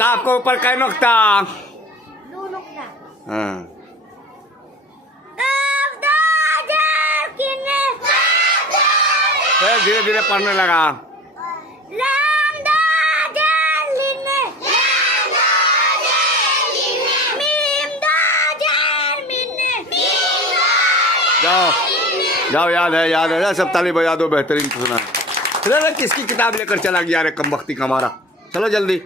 काफ के ऊपर कै नुक्ता? दो नुक्ता। हाँ धीरे धीरे पढ़ने लगा। जाओ जाओ, याद है सब ताली बजा दो। बेहतरीन सुना। किसकी किताब लेकर चला गया रे कम वक्ती का हमारा। चलो जल्दी।